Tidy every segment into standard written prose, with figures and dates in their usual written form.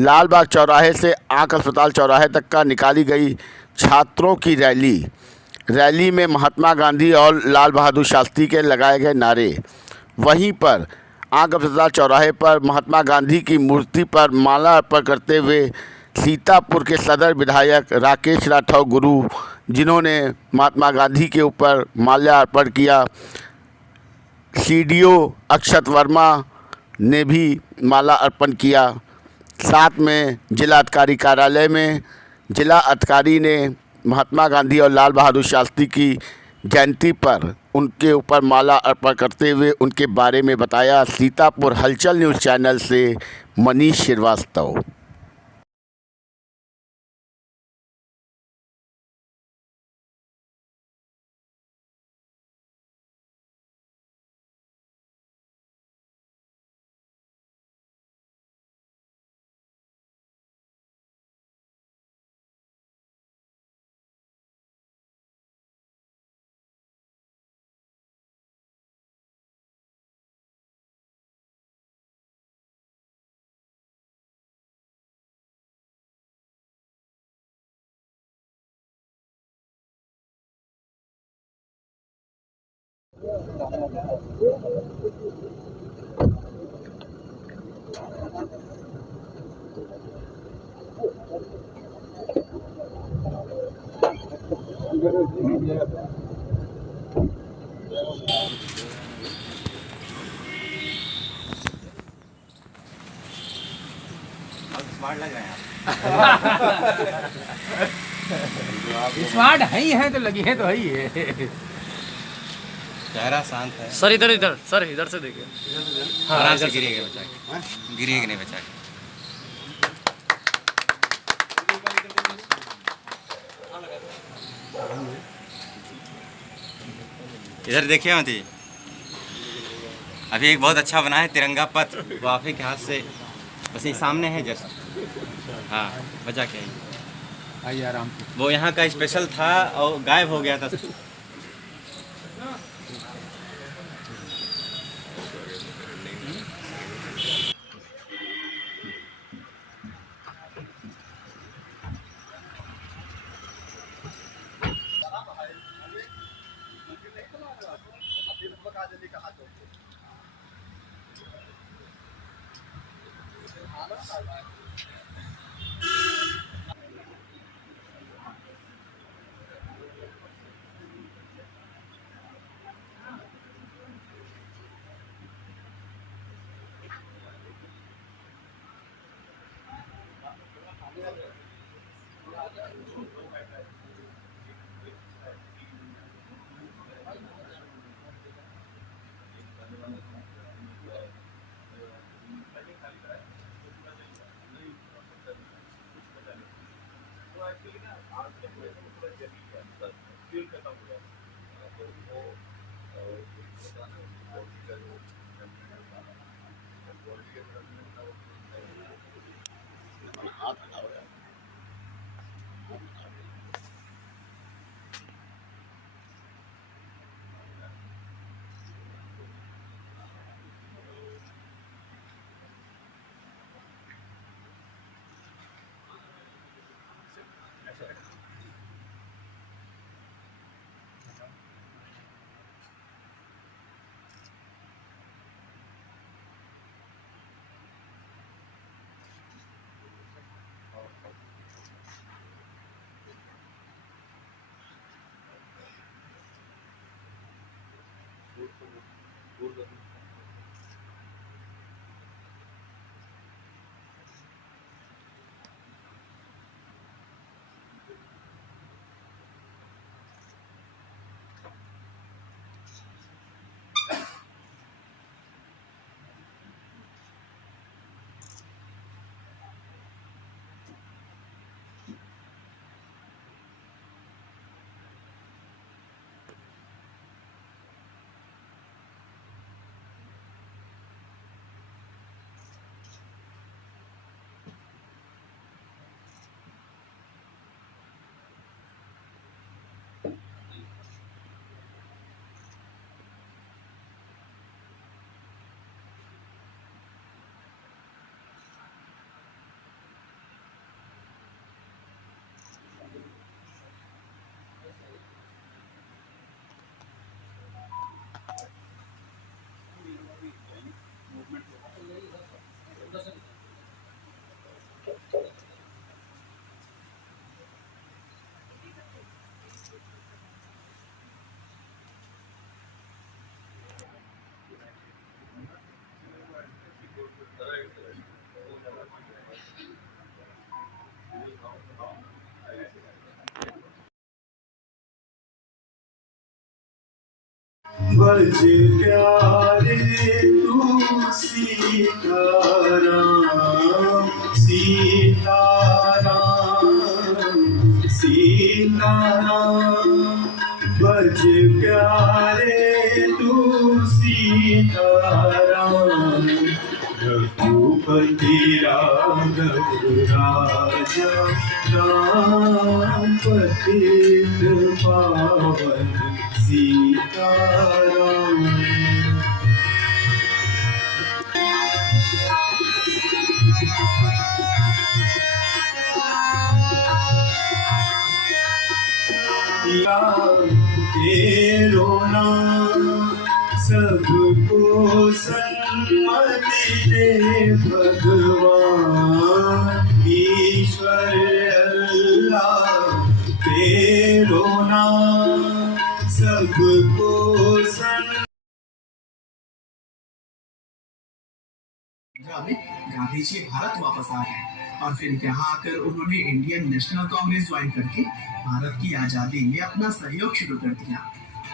लाल बाग चौराहे से आँख अस्पताल चौराहे तक का निकाली गई छात्रों की रैली में महात्मा गांधी और लाल बहादुर शास्त्री के लगाए गए नारे। वहीं पर आँख अस्पताल चौराहे पर महात्मा गांधी की मूर्ति पर माला अर्पण करते हुए सीतापुर के सदर विधायक राकेश राठौर गुरु, जिन्होंने महात्मा गांधी के ऊपर माल्यार्पण किया, सीडीओ अक्षत वर्मा ने भी माला अर्पण किया। साथ में जिला अधिकारी कार्यालय में जिला अधिकारी ने महात्मा गांधी और लाल बहादुर शास्त्री की जयंती पर उनके ऊपर माला अर्पण करते हुए उनके बारे में बताया। सीतापुर हलचल न्यूज़ चैनल से मनीष श्रीवास्तव। स्मार्ट लग रहे हैं आप। स्मार्ट है ही है तो लगी है तो है ही है। चेहरा शांत है। सर इधर सर इधर से देखिए। आराम से गिरेगा बचा के, गिरेगा नहीं बचा के। इधर देखिए मती, अभी एक बहुत अच्छा बना है तिरंगा पथ, वो आप ही के हाथ से बस ये सामने है जस्ट। हाँ बचा के आइए आराम से। वो यहाँ का स्पेशल था और गायब हो गया था। बज प्यारे तू सीताराम सीताराम सीताराम बज प्यारे तू सीताराम रघुपति राघव राजा राम पतित पावन सीताराम। तेरो नाम सबको सन्मति दे भगवान ईश्वर अल्लाह तेरो नाम सबको में गांधी जी भारत वापस आ गए और फिर यहाँ आकर उन्होंने इंडियन नेशनल कांग्रेस ज्वाइन करके भारत की आजादी में अपना सहयोग शुरू कर दिया।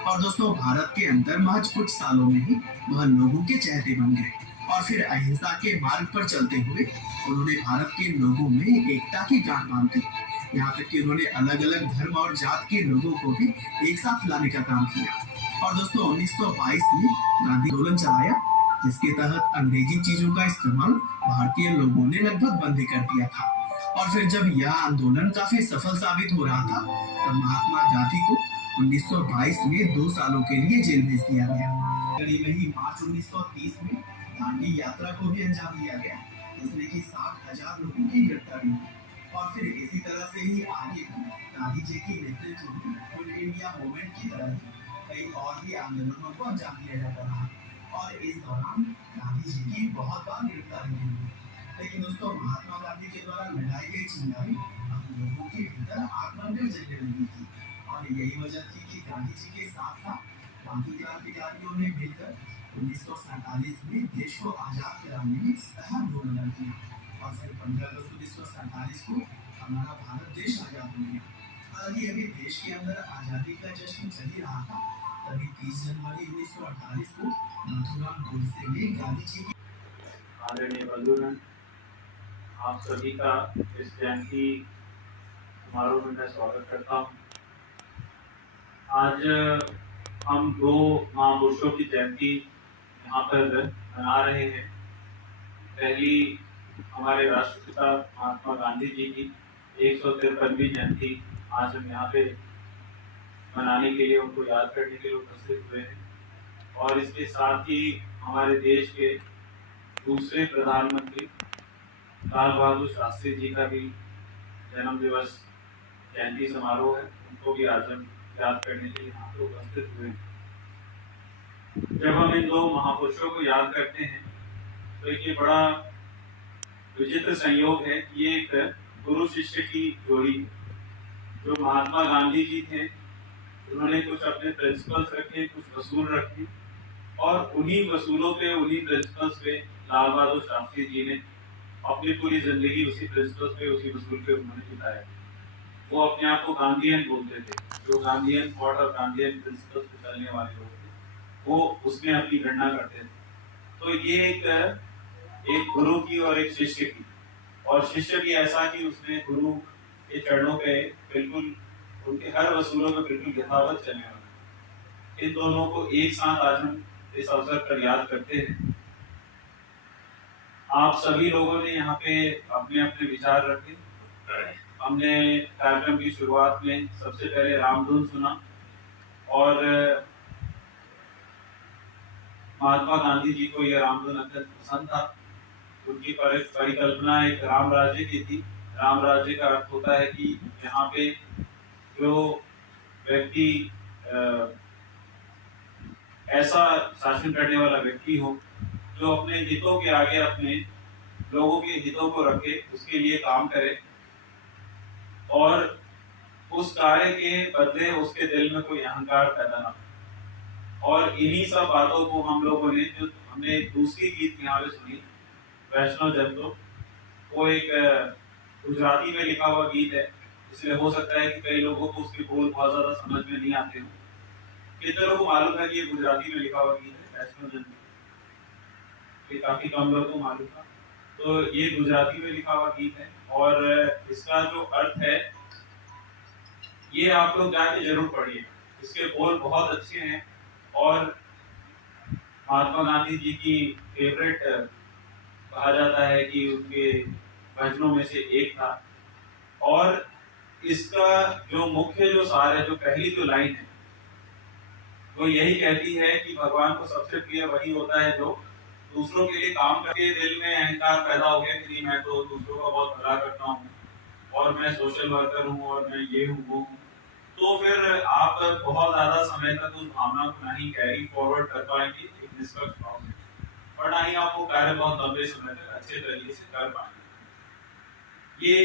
और दोस्तों भारत के अंदर महज कुछ सालों में ही वह लोगों के चहेते बन गए और फिर अहिंसा के मार्ग पर चलते हुए उन्होंने भारत के लोगों में एकता की गांठ बांध दी। यहाँ तक कि उन्होंने अलग अलग धर्म और जात के लोगों को भी एक साथ लाने का काम किया। और दोस्तों 1922 में गांधी आंदोलन चलाया जिसके तहत अंग्रेजी चीजों का इस्तेमाल भारतीय लोगों ने लगभग बंद कर दिया था। और फिर जब यह आंदोलन काफी सफल साबित हो रहा था तब महात्मा गांधी को 1922 में 2 सालों के लिए जेल भेज दिया गया। करीब ही मार्च 1930 में दांडी यात्रा को भी अंजाम दिया गया जिसमें कि 60,000 लोगों की गिरफ्तारी हुई। और फिर इसी तरह से ही आगे गांधी जी की नेतृत्व में क्विट इंडिया मूवमेंट की तरह कई और भी आंदोलनों को अंजाम दिया जाता रहा और इस दौरान गांधी जी की बहुत बार गिरफ्तारी हुई। लेकिन दोस्तों महात्मा गांधी के द्वारा लगाई गई चिंगारी हम लोगों के भीतर आग बनकर जलने लगी थी और यही वजह थी कि गांधी जी के साथ साथ बाकी क्रांतिकारियों ने मिलकर 1947 में देश को आजाद कराने में अहम रोल अदा किया। और फिर 15 अगस्त 1947 को हमारा भारत देश आजाद हो गया। हालांकि अभी देश के अंदर आजादी का जश्न चल ही रहा था तभी 30 जनवरी 1948 को नाथूराम गोडसे ने गांधी जी की आदरणीय बंधुगण, आप सभी का इस जयंती समारोह में मैं स्वागत करता हूँ। आज हम 2 महापुरुषों की जयंती यहाँ पर मना रहे हैं। पहली हमारे राष्ट्रपिता महात्मा गांधी जी की 153वीं जयंती आज हम यहाँ पे मनाने के लिए, उनको याद करने के लिए उपस्थित हुए हैं। और इसके साथ ही हमारे देश के दूसरे प्रधानमंत्री लाल बहादुर शास्त्री जी का भी जन्म दिवस जयंती समारोह है, उनको भी आज हम याद करने के लिए यहाँ पे उपस्थित हुए हैं। जब हम इन 2 महापुरुषों को याद करते हैं तो एक ये बड़ा विचित्र संयोग है। ये एक गुरु शिष्य की जोड़ी है। जो महात्मा गांधी जी थे उन्होंने कुछ अपने प्रिंसिपल्स रखे, कुछ वसूल रखे और उन्हीं वसूलों पे, उन्हीं प्रिंसिपल्स पे लाल बहादुर शास्त्री जी ने अपनी पूरी जिंदगी उसी प्रिंसिपल्स पे, उसी वसूल पे उन्होंने बिताया। वो अपने आप को गांधीयन बोलते थे। जो गांधीयन थॉट और गांधीयन प्रिंसिपल्स पे चलने वाले लोग थे वो उसमें अपनी गणना करते थे। तो ये एक गुरु की और एक शिष्य की, और शिष्य भी ऐसा कि उसने गुरु के चरणों पे बिल्कुल उनके हर वसूलों में बिल्कुल यथावत चलने वाला। इन दोनों को एक साथ आज हम इस अवसर पर याद करते हैं। आप सभी लोगों ने यहाँ पे अपने अपने विचार रखे। हमने कार्यक्रम की शुरुआत में सबसे पहले रामधुन सुना और महात्मा गांधी जी को यह रामधुन अत्यंत पसंद था। उनकी परिकल्पना एक राम राज्य की थी। राम राज्य का अर्थ होता है कि यहाँ पे जो व्यक्ति ऐसा शासन करने वाला व्यक्ति हो जो अपने हितों के आगे अपने लोगों के हितों को रखे, उसके लिए काम करे और उस कार्य के बदले उसके दिल में कोई अहंकार पैदा ना हो। और इन्हीं सब बातों को हम लोगों ने, जो हमने दूसरी गीत यहाँ पे सुनी वैष्णव जन तो, वो एक गुजराती में लिखा हुआ गीत है, इसलिए हो सकता है कि कई लोगों को उसके बोल बहुत ज्यादा समझ में नहीं आते हो। कितनों को मालूम है कि ये गुजराती में लिखा हुआ गीत है वैष्णो जन, ये काफी कम लोगों को मालूम था। तो ये गुजराती में लिखा हुआ गीत है और इसका जो अर्थ है ये आप लोग जाके जरूर पढ़िए। इसके बोल बहुत अच्छे हैं और महात्मा गांधी जी की फेवरेट कहा जाता है कि उनके भजनों में से एक था। और इसका जो मुख्य जो सार है, जो पहली जो लाइन है वो यही कहती है कि भगवान को सबसे प्रिय वही होता है जो दूसरों के लिए काम करके दिल में अहंकार पैदा हो गया कि मैं तो दूसरों का बहुत भला करता हूँ और मैं सोशल वर्कर हूँ और मैं ये हूँ वो हूँ, तो फिर आप बहुत ज्यादा समय तक उस भावना को नहीं कैरी फॉरवर्ड कर पाएंगे एक निष्पक्ष भाव में, और ना ही आप वो कार्य बहुत लंबे समय तक अच्छे तरीके से कर पाएंगे। ये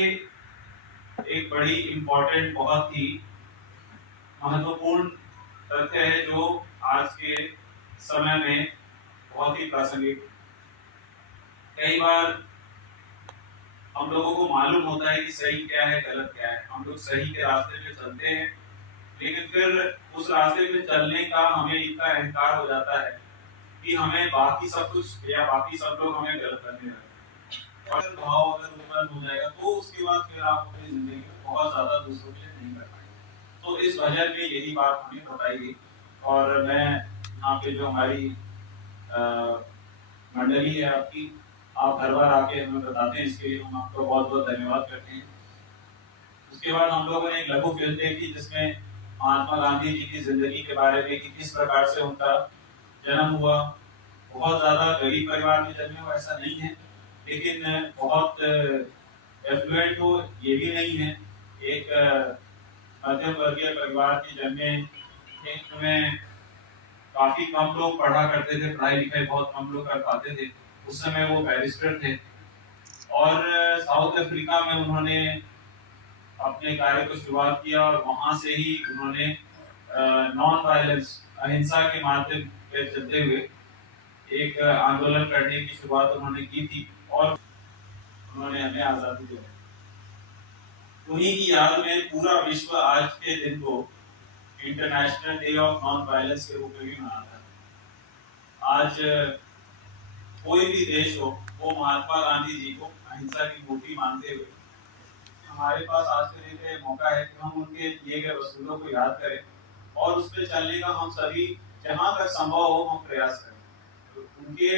एक बड़ी इम्पोर्टेंट, बहुत ही महत्वपूर्ण तथ्य है जो आज के समय में बहुत ही प्रासंगिक। कई बार हम लोगों को मालूम होता है कि सही क्या है गलत क्या है, हम लोग सही के रास्ते पे चलते हैं, लेकिन फिर उस रास्ते पे चलने का हमें इतना अहंकार हो जाता है कि हमें बाकी सब कुछ या बाकी सब लोग हमें गलत करने लगते हैं। और भाव अगर उत्पन्न हो जाएगा तो उसके बाद फिर आप अपनी जिंदगी में बहुत ज्यादा दूसरों के लिए नहीं कर पाएंगे। तो इस भजन में यही बात हमें बताई गई और मैं यहाँ पे जो हमारी मंडली है आपकी, आप हर बार आके हमें बताते हैं, इसके लिए हम आपका बहुत बहुत धन्यवाद करते हैं। उसके बाद हम लोगों ने एक लघु फिल्म देखी जिसमें महात्मा गांधी जी की जिंदगी के बारे में कि किस प्रकार से उनका जन्म हुआ। बहुत ज्यादा गरीब परिवार में जन्मे हो ऐसा नहीं है, लेकिन बहुत एफ्लुएंट हो ये भी नहीं है। एक मध्यम वर्गीय परिवार के जन्मे, एक में काफी कम लोग पढ़ा करते थे, पढ़ाई लिखाई बहुत कम लोग कर पाते थे। उस समय वो बैरिस्टर थे और साउथ अफ्रीका में उन्होंने अपने कार्य को शुरुआत किया और वहां से ही उन्होंने नॉन वायलेंस, अहिंसा के माध्यम पे चलते हुए एक आंदोलन करने की शुरुआत उन्होंने की थी और उन्होंने हमें आजादी दी। उन्हीं की याद में पूरा विश्व आज के दिन को international day of non violence के रूप में भी मनाता है। आज कोई भी देश हो वो महात्मा गांधी जी को अहिंसा की मूर्ति मानते हुए, हमारे पास आज के दिन पे मौका है कि हम उनके दिए गए वसूलों को याद करें और उस पर चलने का हम सभी जहां तक संभव हो हम प्रयास करें। तो उनके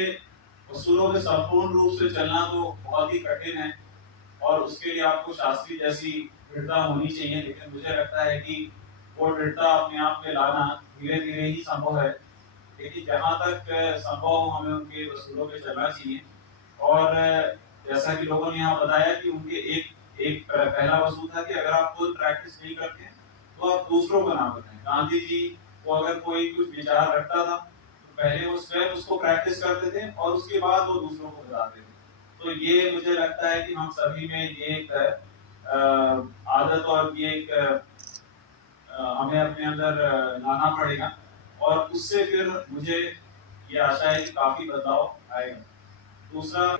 वसूलों पे संपूर्ण रूप से चलना तो बहुत ही कठिन है और उसके लिए आपको शास्त्री जैसी दृढ़ता होनी चाहिए, लेकिन मुझे लगता है कि वो दृढ़ता अपने आप में लाना धीरे धीरे ही संभव है। लेकिन जहाँ तक संभव हो हमें उनके वसूलों पे चलना चाहिए। और जैसा कि लोगों ने यहाँ बताया कि उनके एक पहला वसूल था कि अगर आप खुद प्रैक्टिस नहीं करते तो आप दूसरों को ना बताएं। गांधी जी को अगर कोई कुछ विचार रखता था तो पहले वो स्वयं उसको प्रैक्टिस करते थे और उसके बाद वो दूसरों को बताते थे। तो ये मुझे लगता है कि हम सभी में ये एक आदत और ये एक हमें अपने अंदर लाना पड़ेगा और उससे फिर मुझे ये आशा है कि काफी बदलाव आएगा। दूसरा,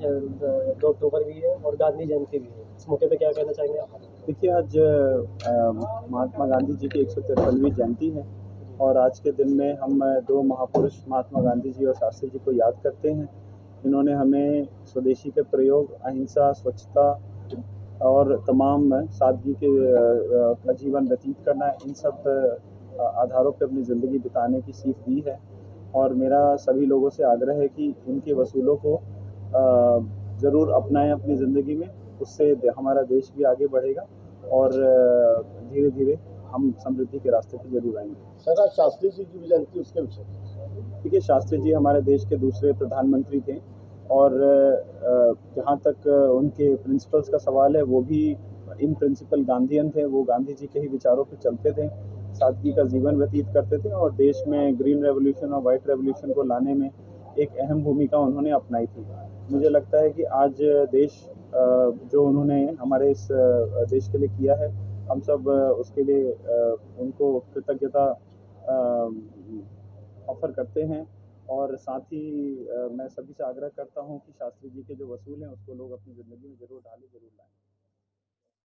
दो अक्टूबर भी है और गांधी जयंती भी है, इस मौके पे क्या कहना चाहेंगे आप? देखिए, आज महात्मा गांधी जी की 153वीं जयंती है और आज के दिन में हम दो महापुरुष महात्मा गांधी जी और शास्त्री जी को याद करते हैं। इन्होंने हमें स्वदेशी के प्रयोग, अहिंसा, स्वच्छता और तमाम सादगी के जीवन व्यतीत करना, इन सब आधारों पर अपनी ज़िंदगी बिताने की सीख दी है। और मेरा सभी लोगों से आग्रह है कि इनके वसूलों को ज़रूर अपनाएं अपनी ज़िंदगी में, उससे हमारा देश भी आगे बढ़ेगा और धीरे धीरे हम समृद्धि के रास्ते पे जरूर आएंगे। सर, आज शास्त्री जी की भी जयंती, उसके विषय देखिए, शास्त्री जी हमारे देश के दूसरे प्रधानमंत्री थे और जहाँ तक उनके प्रिंसिपल्स का सवाल है, वो भी इन प्रिंसिपल गांधीयन थे। वो गांधी जी के ही विचारों पे चलते थे, सादगी का जीवन व्यतीत करते थे और देश में ग्रीन रेवोल्यूशन और वाइट रेवोल्यूशन को लाने में एक अहम भूमिका उन्होंने अपनाई थी। मुझे लगता है कि आज देश जो उन्होंने हमारे इस देश के लिए किया है, हम सब उसके लिए उनको कृतज्ञता ऑफर करते हैं और साथ ही मैं सभी से आग्रह करता हूं कि शास्त्री जी के जो वसूल हैं उसको लोग अपनी ज़िंदगी में ज़रूर ढालें, ज़रूर लाएं।